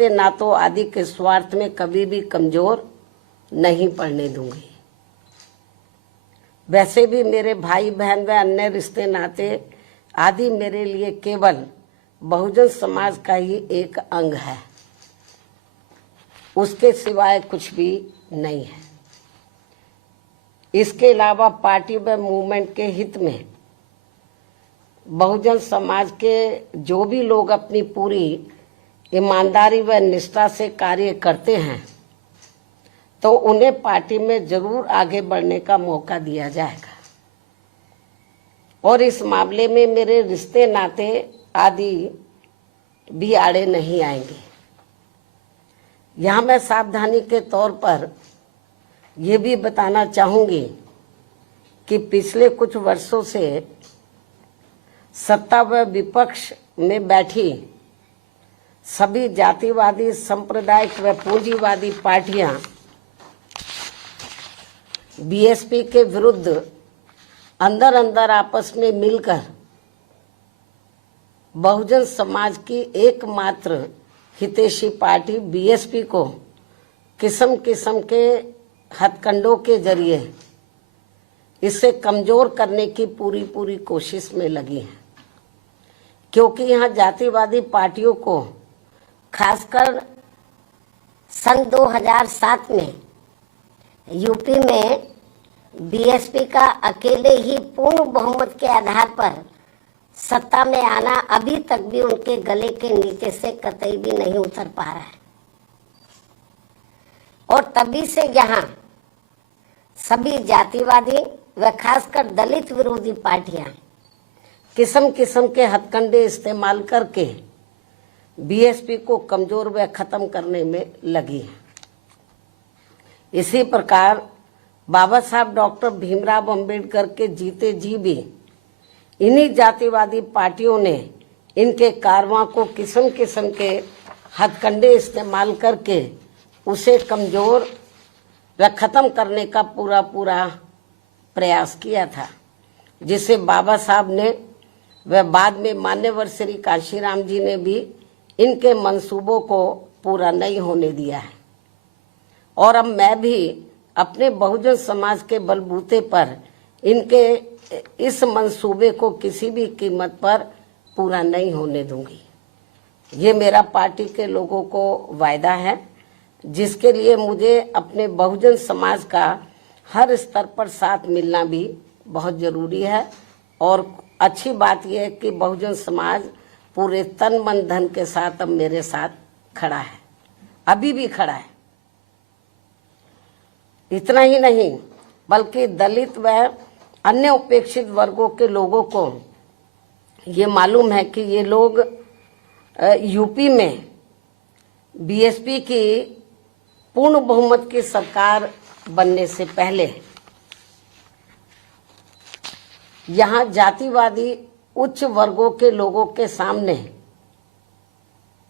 ना तो आदि के स्वार्थ में कभी भी कमजोर नहीं पड़ने दूंगी। वैसे भी मेरे भाई बहन व अन्य रिश्ते नाते आदि मेरे लिए केवल बहुजन समाज का ही एक अंग है, उसके सिवाय कुछ भी नहीं है। इसके अलावा पार्टी व मूवमेंट के हित में बहुजन समाज के जो भी लोग अपनी पूरी ईमानदारी व निष्ठा से कार्य करते हैं तो उन्हें पार्टी में जरूर आगे बढ़ने का मौका दिया जाएगा और इस मामले में मेरे रिश्ते नाते आदि भी आड़े नहीं आएंगे। यहाँ मैं सावधानी के तौर पर ये भी बताना चाहूँगी कि पिछले कुछ वर्षों से सत्ता व विपक्ष में बैठी सभी जातिवादी, सांप्रदायिक व पूंजीवादी पार्टियां बीएसपी के विरुद्ध अंदर अंदर आपस में मिलकर बहुजन समाज की एकमात्र हितैषी पार्टी बीएसपी को किस्म किस्म के हथकंडों के जरिए इसे कमजोर करने की पूरी कोशिश में लगी है, क्योंकि यहाँ जातिवादी पार्टियों को खासकर सन 2007 में यूपी में बीएसपी का अकेले ही पूर्ण बहुमत के आधार पर सत्ता में आना अभी तक भी उनके गले के नीचे से कतई भी नहीं उतर पा रहा है। और तभी से यहाँ सभी जातिवादी व खासकर दलित विरोधी पार्टियां किस्म किस्म के हथकंडे इस्तेमाल करके बीएसपी को कमजोर व खत्म करने में लगी है। इसी प्रकार बाबा साहब डॉक्टर भीमराव अंबेडकर के जीते जी भी इन्हीं जातिवादी पार्टियों ने इनके कारवां को किस्म किस्म के हथकंडे इस्तेमाल करके उसे कमजोर व खत्म करने का पूरा प्रयास किया था, जिसे बाबा साहब ने व बाद में मान्यवर श्री काशीराम जी ने भी इनके मंसूबों को पूरा नहीं होने दिया है। और अब मैं भी अपने बहुजन समाज के बलबूते पर इनके इस मंसूबे को किसी भी कीमत पर पूरा नहीं होने दूंगी। ये मेरा पार्टी के लोगों को वायदा है, जिसके लिए मुझे अपने बहुजन समाज का हर स्तर पर साथ मिलना भी बहुत जरूरी है। और अच्छी बात यह है कि बहुजन समाज पूरे तन मन धन के साथ अब मेरे साथ खड़ा है, अभी भी खड़ा है। इतना ही नहीं बल्कि दलित व अन्य उपेक्षित वर्गों के लोगों को ये मालूम है कि ये लोग यूपी में बीएसपी की पूर्ण बहुमत की सरकार बनने से पहले यहाँ जातिवादी उच्च वर्गों के लोगों के सामने,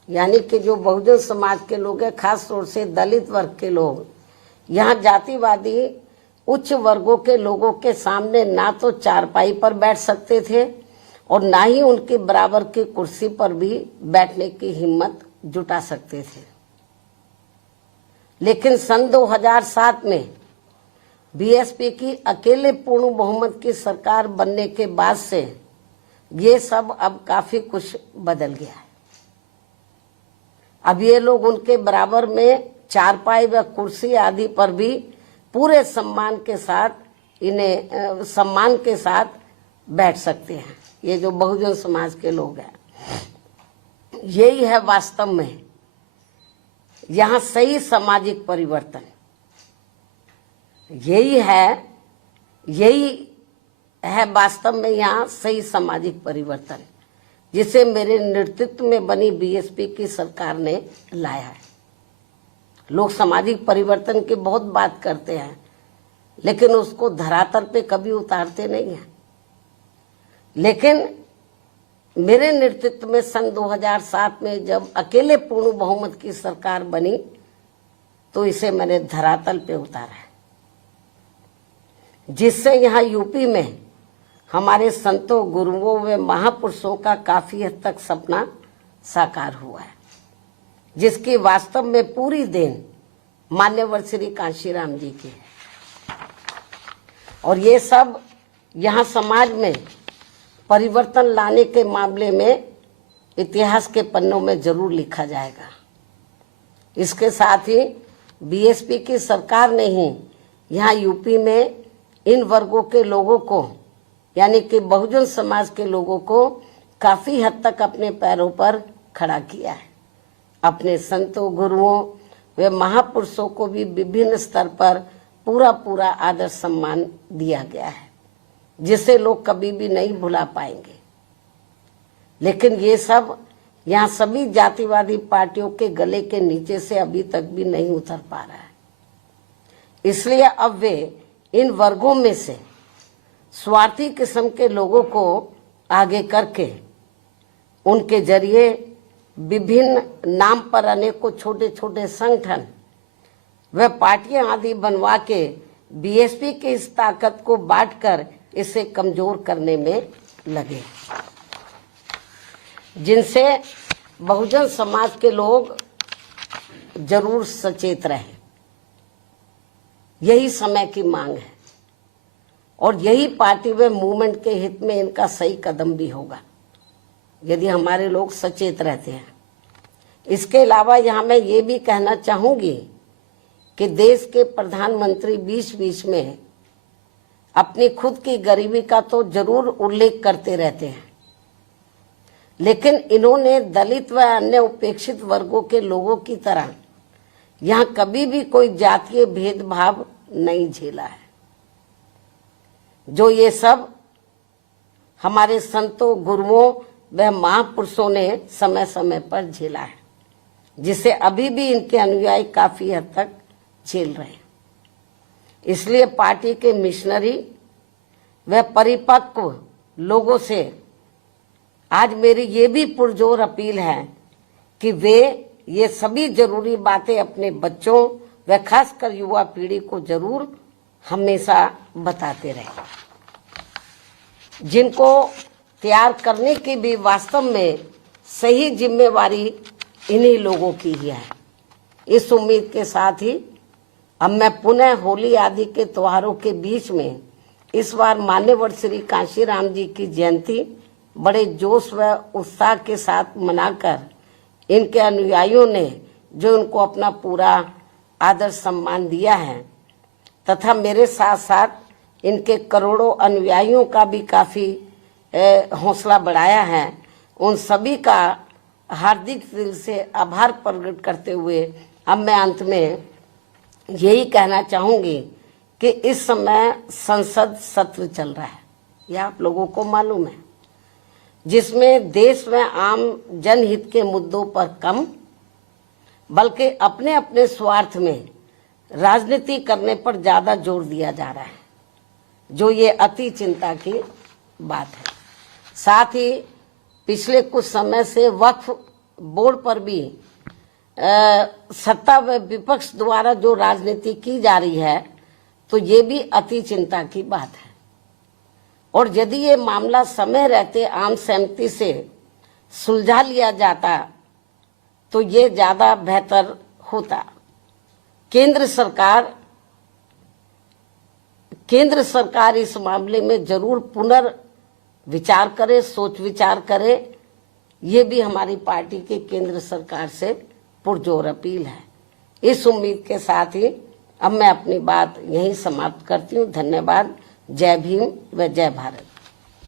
यानी कि जो बहुजन समाज के लोग हैं, खास तौर से दलित वर्ग के लोग, यहाँ जातिवादी उच्च वर्गों के लोगों के सामने ना तो चारपाई पर बैठ सकते थे और ना ही उनकी बराबर की कुर्सी पर भी बैठने की हिम्मत जुटा सकते थे। लेकिन सन 2007 में बीएसपी की अकेले पूर्ण बहुमत की सरकार बनने के बाद से ये सब अब काफी कुछ बदल गया है। अब ये लोग उनके बराबर में चारपाई व कुर्सी आदि पर भी पूरे सम्मान के साथ बैठ सकते हैं। ये जो बहुजन समाज के लोग हैं, यही है वास्तव में यहाँ सही सामाजिक परिवर्तन। यही है वास्तव में यहाँ सही सामाजिक परिवर्तन, जिसे मेरे नेतृत्व में बनी बीएसपी की सरकार ने लाया है। लोग सामाजिक परिवर्तन की बहुत बात करते हैं, लेकिन उसको धरातल पे कभी उतारते नहीं हैं। लेकिन मेरे नेतृत्व में सन 2007 में जब अकेले पूर्ण बहुमत की सरकार बनी तो इसे मैंने धरातल पे उतारा है, जिससे यहाँ यूपी में हमारे संतों, गुरुओं व महापुरुषों का काफी हद तक सपना साकार हुआ है। जिसकी वास्तव में पूरी देन मान्यवर श्री कांशीराम जी की है। और ये सब यहाँ समाज में परिवर्तन लाने के मामले में इतिहास के पन्नों में जरूर लिखा जाएगा। इसके साथ ही बीएसपी की सरकार ने ही यहाँ यूपी में इन वर्गों के लोगों को, यानी कि बहुजन समाज के लोगों को काफी हद तक अपने पैरों पर खड़ा किया है। अपने संतों, गुरुओं व महापुरुषों को भी विभिन्न स्तर पर पूरा आदर सम्मान दिया गया है, जिसे लोग कभी भी नहीं भुला पाएंगे। लेकिन ये सब यहाँ सभी जातिवादी पार्टियों के गले के नीचे से अभी तक भी नहीं उतर पा रहा है। इसलिए अब वे इन वर्गों में से स्वार्थी किस्म के लोगों को आगे करके उनके जरिए विभिन्न नाम पर अनेकों छोटे छोटे संगठन व पार्टियां आदि बनवा के बीएसपी की इस ताकत को बांटकर इसे कमजोर करने में लगे, जिनसे बहुजन समाज के लोग जरूर सचेत रहे। यही समय की मांग है और यही पार्टी व मूवमेंट के हित में इनका सही कदम भी होगा, यदि हमारे लोग सचेत रहते हैं। इसके अलावा यहाँ मैं ये भी कहना चाहूंगी कि देश के प्रधानमंत्री बीच बीच में अपनी खुद की गरीबी का तो जरूर उल्लेख करते रहते हैं, लेकिन इन्होंने दलित व अन्य उपेक्षित वर्गों के लोगों की तरह यहाँ कभी भी कोई जातीय भेदभाव नहीं झेला है, जो ये सब हमारे संतों, गुरुओं व महापुरुषों ने समय समय पर झेला है, जिसे अभी भी इनके अनुयायी काफी हद तक झेल रहे हैं। इसलिए पार्टी के मिशनरी व परिपक्व लोगों से आज मेरी ये भी पुरजोर अपील है कि वे ये सभी जरूरी बातें अपने बच्चों व खासकर युवा पीढ़ी को जरूर हमेशा बताते रहें, जिनको तैयार करने की भी वास्तव में सही जिम्मेवारी इन्हीं लोगों की ही है। इस उम्मीद के साथ ही अब मैं पुनः होली आदि के त्योहारों के बीच में इस बार मान्यवर श्री कांशीराम जी की जयंती बड़े जोश व उत्साह के साथ मनाकर इनके अनुयायियों ने जो उनको अपना पूरा आदर सम्मान दिया है तथा मेरे साथ साथ इनके करोड़ों अनुयायियों का भी काफी हौसला बढ़ाया है, उन सभी का हार्दिक दिल से आभार प्रकट करते हुए अब मैं अंत में यही कहना चाहूंगी कि इस समय संसद सत्र चल रहा है, यह आप लोगों को मालूम है, जिसमें देश में आम जनहित के मुद्दों पर कम बल्कि अपने अपने स्वार्थ में राजनीति करने पर ज्यादा जोर दिया जा रहा है, जो ये अति चिंता की बात है। साथ ही पिछले कुछ समय से वक्फ बोर्ड पर भी सत्ता व विपक्ष द्वारा जो राजनीति की जा रही है, तो ये भी अति चिंता की बात है। और यदि ये मामला समय रहते आम सहमति से सुलझा लिया जाता तो ये ज्यादा बेहतर होता। केंद्र सरकार इस मामले में जरूर पुनर्विचार करे, सोच विचार करे, ये भी हमारी पार्टी के केंद्र सरकार से पुरजोर अपील है। इस उम्मीद के साथ ही अब मैं अपनी बात यहीं समाप्त करती हूँ। धन्यवाद। जय भीम व जय भारत।